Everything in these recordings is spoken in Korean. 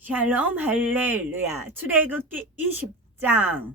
샬롬 할렐루야. 출애굽기 20장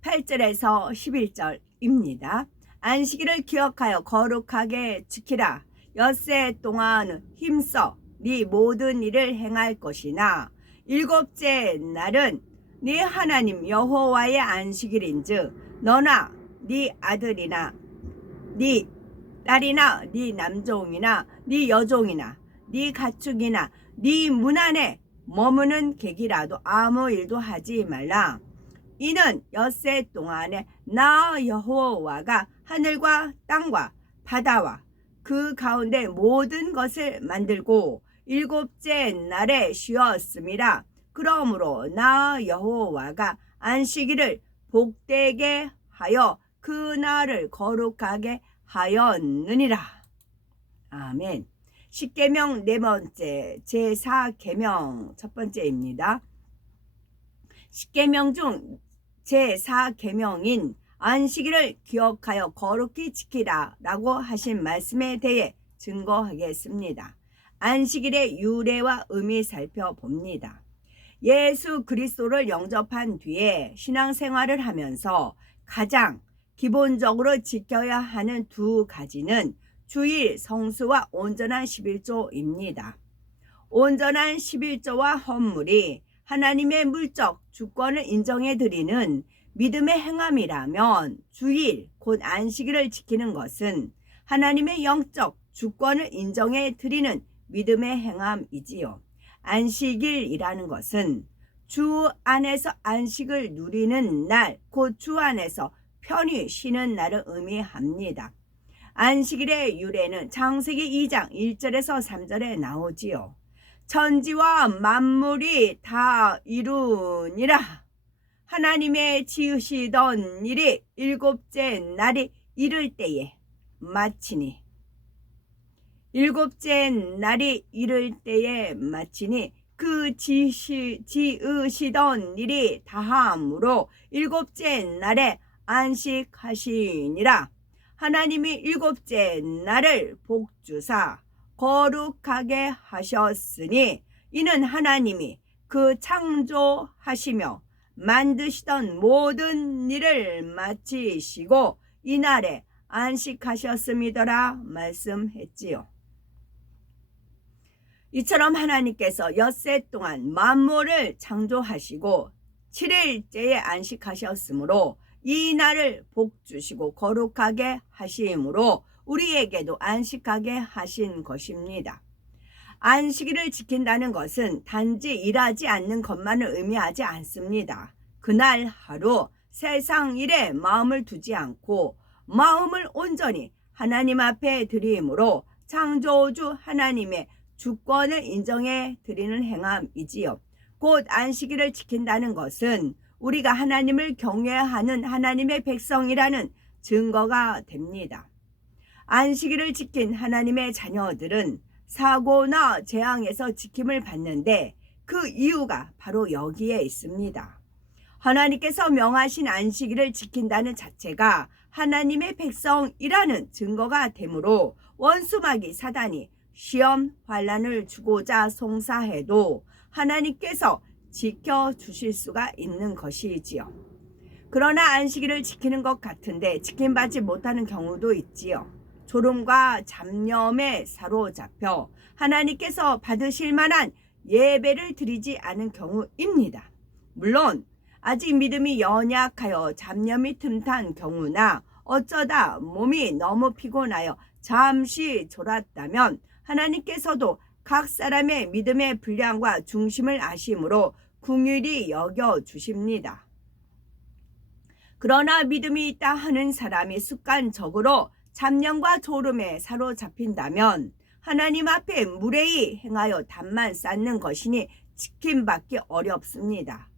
8절에서 11절입니다. 안식일을 기억하여 거룩하게 지키라. 엿새 동안 힘써 네 모든 일을 행할 것이나 일곱째 날은 네 하나님 여호와의 안식일인즉 너나 네 아들이나 네 딸이나 네 남종이나 네 여종이나 네 가축이나 네 문 안에 머무는 객이라도 아무 일도 하지 말라. 이는 엿새 동안에 나 여호와가 하늘과 땅과 바다와 그 가운데 모든 것을 만들고 일곱째 날에 쉬었음이라. 그러므로 나 여호와가 안식일을 복되게 하여 그 날을 거룩하게 하였느니라. 아멘. 십계명 네 번째, 제4계명 첫 번째입니다. 십계명 중 제4계명인 안식일을 기억하여 거룩히 지키라 라고 하신 말씀에 대해 증거하겠습니다. 안식일의 유래와 의미 살펴봅니다. 예수 그리스도를 영접한 뒤에 신앙생활을 하면서 가장 기본적으로 지켜야 하는 두 가지는 주일 성수와 온전한 11조입니다. 온전한 11조와 헌물이 하나님의 물적 주권을 인정해 드리는 믿음의 행함이라면 주일 곧 안식일을 지키는 것은 하나님의 영적 주권을 인정해 드리는 믿음의 행함이지요. 안식일이라는 것은 주 안에서 안식을 누리는 날, 곧 주 안에서 편히 쉬는 날을 의미합니다. 안식일의 유래는 창세기 2장 1절에서 3절에 나오지요. 천지와 만물이 다 이루니라. 하나님의 지으시던 일이 일곱째 날이 이를 때에 마치니 그 지으시던 일이 다함으로 일곱째 날에 안식하시니라. 하나님이 일곱째 날을 복주사 거룩하게 하셨으니 이는 하나님이 그 창조하시며 만드시던 모든 일을 마치시고 이날에 안식하셨음이더라 말씀했지요. 이처럼 하나님께서 엿새 동안 만물을 창조하시고 7일째에 안식하셨으므로 이 날을 복주시고 거룩하게 하심으로 우리에게도 안식하게 하신 것입니다. 안식일을 지킨다는 것은 단지 일하지 않는 것만을 의미하지 않습니다. 그날 하루 세상 일에 마음을 두지 않고 마음을 온전히 하나님 앞에 드림으로 창조주 하나님의 주권을 인정해 드리는 행함이지요. 곧 안식일을 지킨다는 것은 우리가 하나님을 경외하는 하나님의 백성이라는 증거가 됩니다. 안식일을 지킨 하나님의 자녀들은 사고나 재앙에서 지킴을 받는데 그 이유가 바로 여기에 있습니다. 하나님께서 명하신 안식일을 지킨다는 자체가 하나님의 백성이라는 증거가 되므로 원수마귀 사단이 시험 환난을 주고자 송사해도 하나님께서 지켜주실 수가 있는 것이지요. 그러나 안식일을 지키는 것 같은데 지킴받지 못하는 경우도 있지요. 졸음과 잡념에 사로잡혀 하나님께서 받으실 만한 예배를 드리지 않은 경우입니다. 물론 아직 믿음이 연약하여 잡념이 틈탄 경우나 어쩌다 몸이 너무 피곤하여 잠시 졸았다면 하나님께서도 각 사람의 믿음의 분량과 중심을 아심으로 긍휼히 여겨주십니다. 그러나 믿음이 있다 하는 사람이 습관적으로 잡념과 졸음에 사로잡힌다면 하나님 앞에 무례히 행하여 담만 쌓는 것이니 지킴받기 어렵습니다.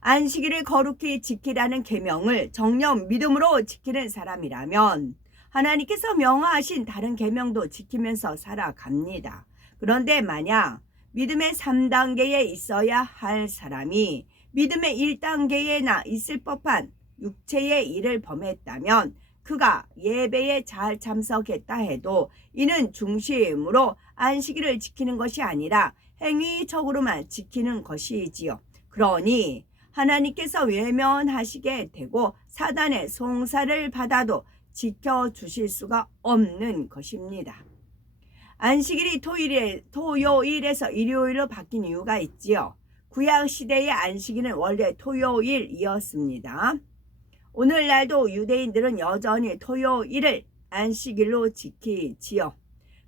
안식일을 거룩히 지키라는 계명을 정녕 믿음으로 지키는 사람이라면 하나님께서 명하신 다른 계명도 지키면서 살아갑니다. 그런데 만약 믿음의 3단계에 있어야 할 사람이 믿음의 1단계에나 있을 법한 육체의 일을 범했다면 그가 예배에 잘 참석했다 해도 이는 중심으로 안식일을 지키는 것이 아니라 행위적으로만 지키는 것이지요. 그러니 하나님께서 외면하시게 되고 사단의 송사를 받아도 지켜주실 수가 없는 것입니다. 안식일이 토요일에서 일요일로 바뀐 이유가 있지요. 구약시대의 안식일은 원래 토요일이었습니다. 오늘날도 유대인들은 여전히 토요일을 안식일로 지키지요.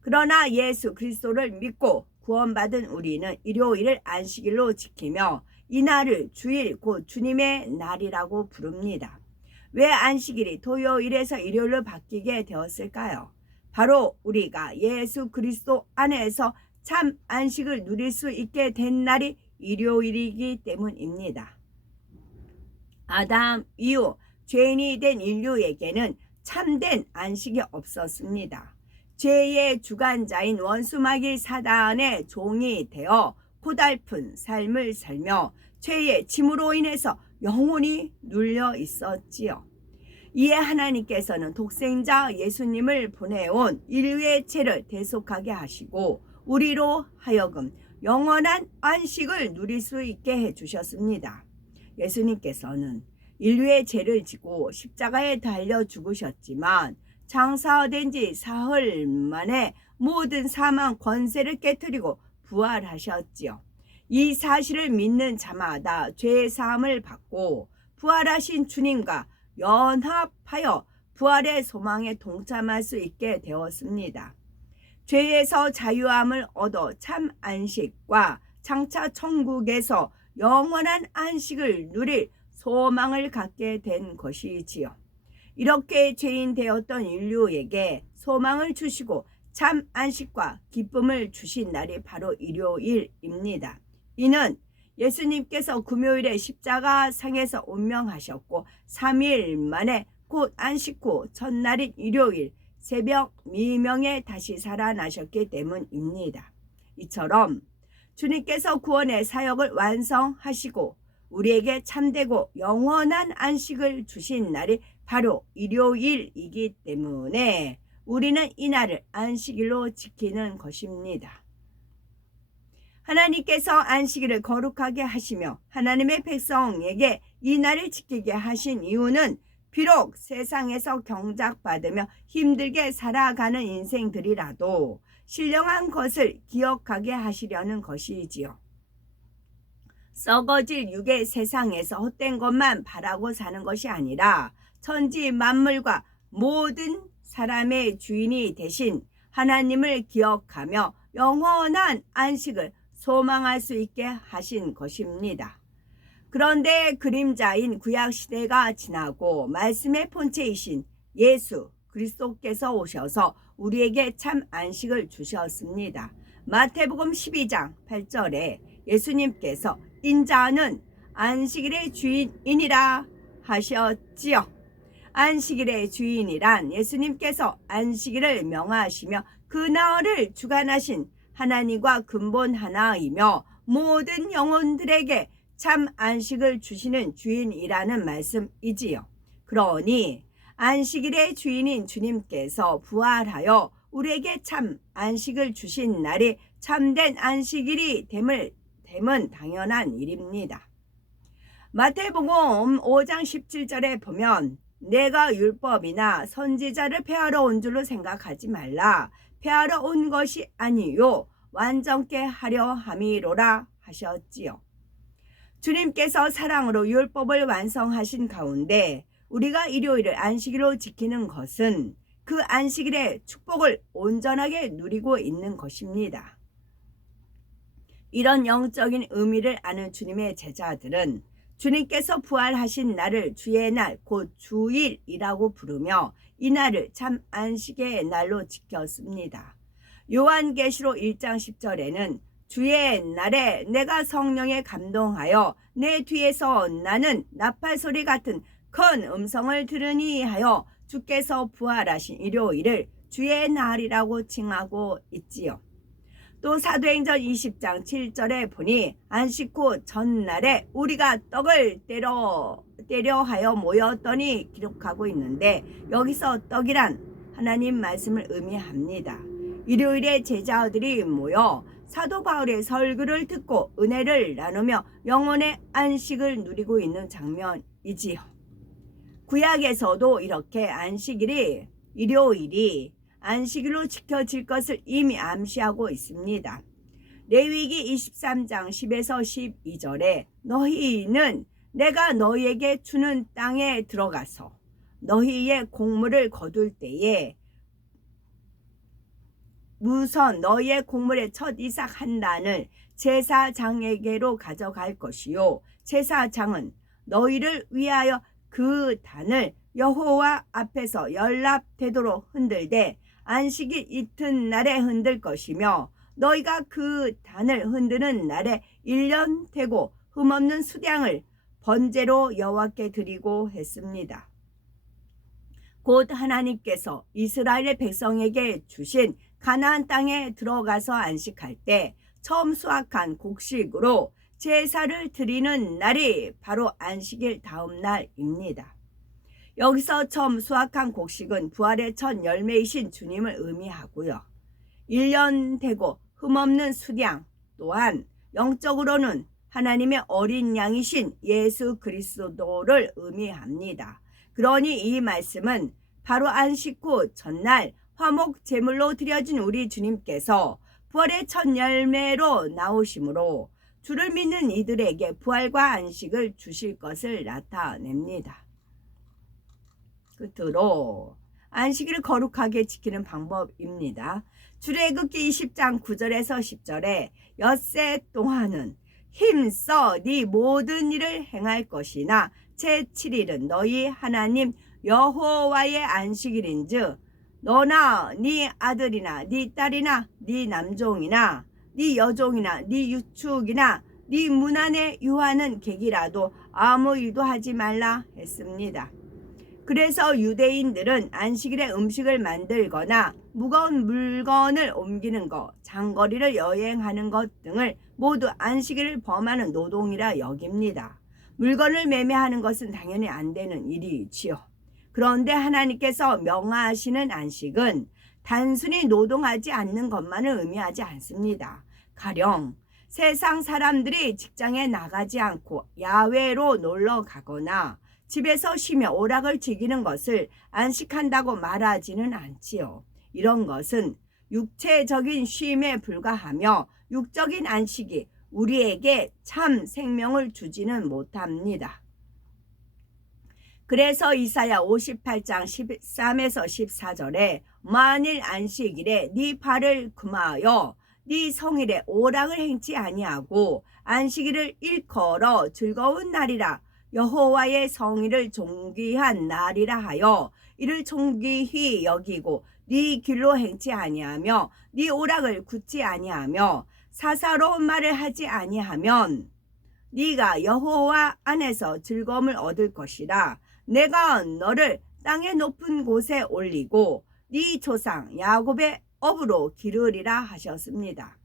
그러나 예수 그리스도를 믿고 구원받은 우리는 일요일을 안식일로 지키며 이날을 주일 곧 주님의 날이라고 부릅니다. 왜 안식일이 토요일에서 일요일로 바뀌게 되었을까요? 바로 우리가 예수 그리스도 안에서 참 안식을 누릴 수 있게 된 날이 일요일이기 때문입니다. 아담 이후 죄인이 된 인류에게는 참된 안식이 없었습니다. 죄의 주관자인 원수마귀 사단의 종이 되어 고달픈 삶을 살며 죄의 짐으로 인해서 영혼이 눌려 있었지요. 이에 하나님께서는 독생자 예수님을 보내온 인류의 죄를 대속하게 하시고 우리로 하여금 영원한 안식을 누릴 수 있게 해주셨습니다. 예수님께서는 인류의 죄를 지고 십자가에 달려 죽으셨지만 장사된 지 사흘 만에 모든 사망 권세를 깨뜨리고 부활하셨지요. 이 사실을 믿는 자마다 죄의 사함을 받고 부활하신 주님과 연합하여 부활의 소망에 동참할 수 있게 되었습니다. 죄에서 자유함을 얻어 참 안식과 장차 천국에서 영원한 안식을 누릴 소망을 갖게 된 것이지요. 이렇게 죄인 되었던 인류에게 소망을 주시고 참 안식과 기쁨을 주신 날이 바로 일요일입니다. 이는 예수님께서 금요일에 십자가 상에서 운명하셨고 3일 만에 곧 안식 후 첫날인 일요일 새벽 미명에 다시 살아나셨기 때문입니다. 이처럼 주님께서 구원의 사역을 완성하시고 우리에게 참되고 영원한 안식을 주신 날이 바로 일요일이기 때문에 우리는 이날을 안식일로 지키는 것입니다. 하나님께서 안식일을 거룩하게 하시며 하나님의 백성에게 이 날을 지키게 하신 이유는 비록 세상에서 경작받으며 힘들게 살아가는 인생들이라도 신령한 것을 기억하게 하시려는 것이지요. 썩어질 육의 세상에서 헛된 것만 바라고 사는 것이 아니라 천지 만물과 모든 사람의 주인이 되신 하나님을 기억하며 영원한 안식을 소망할 수 있게 하신 것입니다. 그런데 그림자인 구약시대가 지나고 말씀의 본체이신 예수 그리스도께서 오셔서 우리에게 참 안식을 주셨습니다. 마태복음 12장 8절에 예수님께서 인자는 안식일의 주인이니라 하셨지요. 안식일의 주인이란 예수님께서 안식일을 명하시며 그 날을 주관하신 하나님과 근본 하나이며 모든 영혼들에게 참 안식을 주시는 주인이라는 말씀이지요. 그러니 안식일의 주인인 주님께서 부활하여 우리에게 참 안식을 주신 날이 참된 안식일이 됨은 당연한 일입니다. 마태복음 5장 17절에 보면 내가 율법이나 선지자를 폐하러 온 줄로 생각하지 말라. 폐하러 온 것이 아니요 완전케 하려 함이로라 하셨지요. 주님께서 사랑으로 율법을 완성하신 가운데 우리가 일요일을 안식일로 지키는 것은 그 안식일의 축복을 온전하게 누리고 있는 것입니다. 이런 영적인 의미를 아는 주님의 제자들은 주님께서 부활하신 날을 주의 날 곧 주일이라고 부르며 이 날을 참 안식의 날로 지켰습니다. 요한계시록 1장 10절에는 주의 날에 내가 성령에 감동하여 내 뒤에서 나는 나팔 소리 같은 큰 음성을 들으니 하여 주께서 부활하신 일요일을 주의 날이라고 칭하고 있지요. 또 사도행전 20장 7절에 보니 안식 후 전날에 우리가 떡을 떼려 하여 모였더니 기록하고 있는데 여기서 떡이란 하나님 말씀을 의미합니다. 일요일에 제자들이 모여 사도 바울의 설교를 듣고 은혜를 나누며 영혼의 안식을 누리고 있는 장면이지요. 구약에서도 이렇게 안식일이 일요일이 안식일로 지켜질 것을 이미 암시하고 있습니다. 레위기 23장 10에서 12절에 너희는 내가 너희에게 주는 땅에 들어가서 너희의 곡물을 거둘 때에 우선 너희의 곡물의 첫 이삭 한 단을 제사장에게로 가져갈 것이요 제사장은 너희를 위하여 그 단을 여호와 앞에서 연락되도록 흔들되 안식일 이튿날에 흔들 것이며 너희가 그 단을 흔드는 날에 1년 되고 흠없는 수량을 번제로 여호와께 드리고 했습니다. 곧 하나님께서 이스라엘 백성에게 주신 가나안 땅에 들어가서 안식할 때 처음 수확한 곡식으로 제사를 드리는 날이 바로 안식일 다음 날입니다. 여기서 처음 수확한 곡식은 부활의 첫 열매이신 주님을 의미하고요. 1년 되고 흠없는 수량 또한 영적으로는 하나님의 어린 양이신 예수 그리스도를 의미합니다. 그러니 이 말씀은 바로 안식 후 전날 화목 제물로 드려진 우리 주님께서 부활의 첫 열매로 나오심으로 주를 믿는 이들에게 부활과 안식을 주실 것을 나타냅니다. 끝으로 안식일을 거룩하게 지키는 방법입니다. 출애굽기 20장 9절에서 10절에 엿새 동안은 힘써 네 모든 일을 행할 것이나 제7일은 너희 하나님 여호와의 안식일인즉 너나 네 아들이나 네 딸이나 네 남종이나 네 여종이나 네 유축이나 네 문 안에 유하는 객이라도 아무 일도 하지 말라 했습니다. 그래서 유대인들은 안식일에 음식을 만들거나 무거운 물건을 옮기는 것, 장거리를 여행하는 것 등을 모두 안식일을 범하는 노동이라 여깁니다. 물건을 매매하는 것은 당연히 안 되는 일이지요. 그런데 하나님께서 명하시는 안식은 단순히 노동하지 않는 것만을 의미하지 않습니다. 가령 세상 사람들이 직장에 나가지 않고 야외로 놀러 가거나 집에서 쉬며 오락을 즐기는 것을 안식한다고 말하지는 않지요. 이런 것은 육체적인 쉼에 불과하며 육적인 안식이 우리에게 참 생명을 주지는 못합니다. 그래서 이사야 58장 13에서 14절에 만일 안식일에 네 발을 금하여 네 성일에 오락을 행치 아니하고 안식일을 일컬어 즐거운 날이라 여호와의 성일을 존귀한 날이라 하여 이를 존귀히 여기고 네 길로 행치 아니하며 네 오락을 굳지 아니하며 사사로운 말을 하지 아니하면 네가 여호와 안에서 즐거움을 얻을 것이라. 내가 너를 땅의 높은 곳에 올리고 네 조상 야곱의 업으로 기르리라 하셨습니다.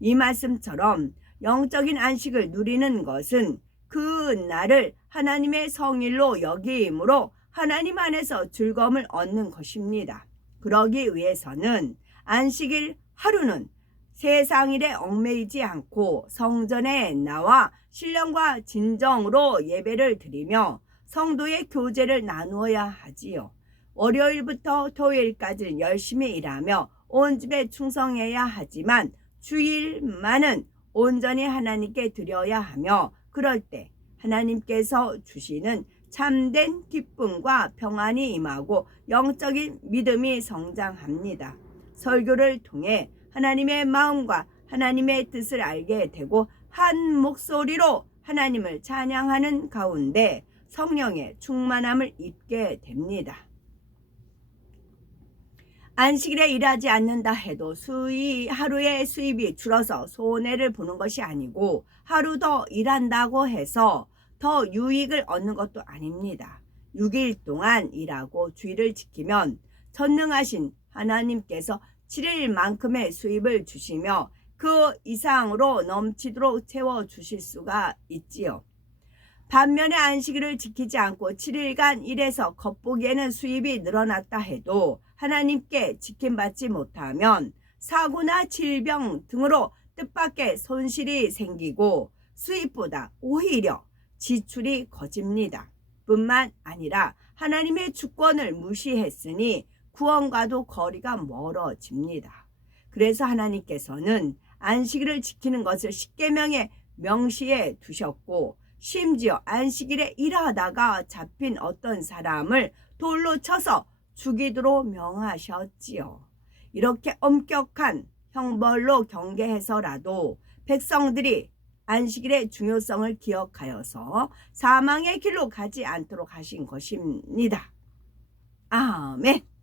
이 말씀처럼 영적인 안식을 누리는 것은 그 날을 하나님의 성일로 여김으로 하나님 안에서 즐거움을 얻는 것입니다. 그러기 위해서는 안식일 하루는 세상 일에 얽매이지 않고 성전에 나와 신령과 진정으로 예배를 드리며 성도의 교제를 나누어야 하지요. 월요일부터 토요일까지 열심히 일하며 온 집에 충성해야 하지만 주일만은 온전히 하나님께 드려야 하며 그럴 때 하나님께서 주시는 참된 기쁨과 평안이 임하고 영적인 믿음이 성장합니다. 설교를 통해 하나님의 마음과 하나님의 뜻을 알게 되고 한 목소리로 하나님을 찬양하는 가운데 성령의 충만함을 입게 됩니다. 안식일에 일하지 않는다 해도 하루의 수입이 줄어서 손해를 보는 것이 아니고 하루 더 일한다고 해서 더 유익을 얻는 것도 아닙니다. 6일 동안 일하고 주일을 지키면 전능하신 하나님께서 7일만큼의 수입을 주시며 그 이상으로 넘치도록 채워주실 수가 있지요. 반면에 안식일을 지키지 않고 7일간 일해서 겉보기에는 수입이 늘어났다 해도 하나님께 지킴받지 못하면 사고나 질병 등으로 뜻밖의 손실이 생기고 수입보다 오히려 지출이 커집니다. 뿐만 아니라 하나님의 주권을 무시했으니 구원과도 거리가 멀어집니다. 그래서 하나님께서는 안식일을 지키는 것을 십계명에 명시해 두셨고, 심지어 안식일에 일하다가 잡힌 어떤 사람을 돌로 쳐서 죽이도록 명하셨지요. 이렇게 엄격한 형벌로 경계해서라도 백성들이 안식일의 중요성을 기억하여서 사망의 길로 가지 않도록 하신 것입니다. 아멘.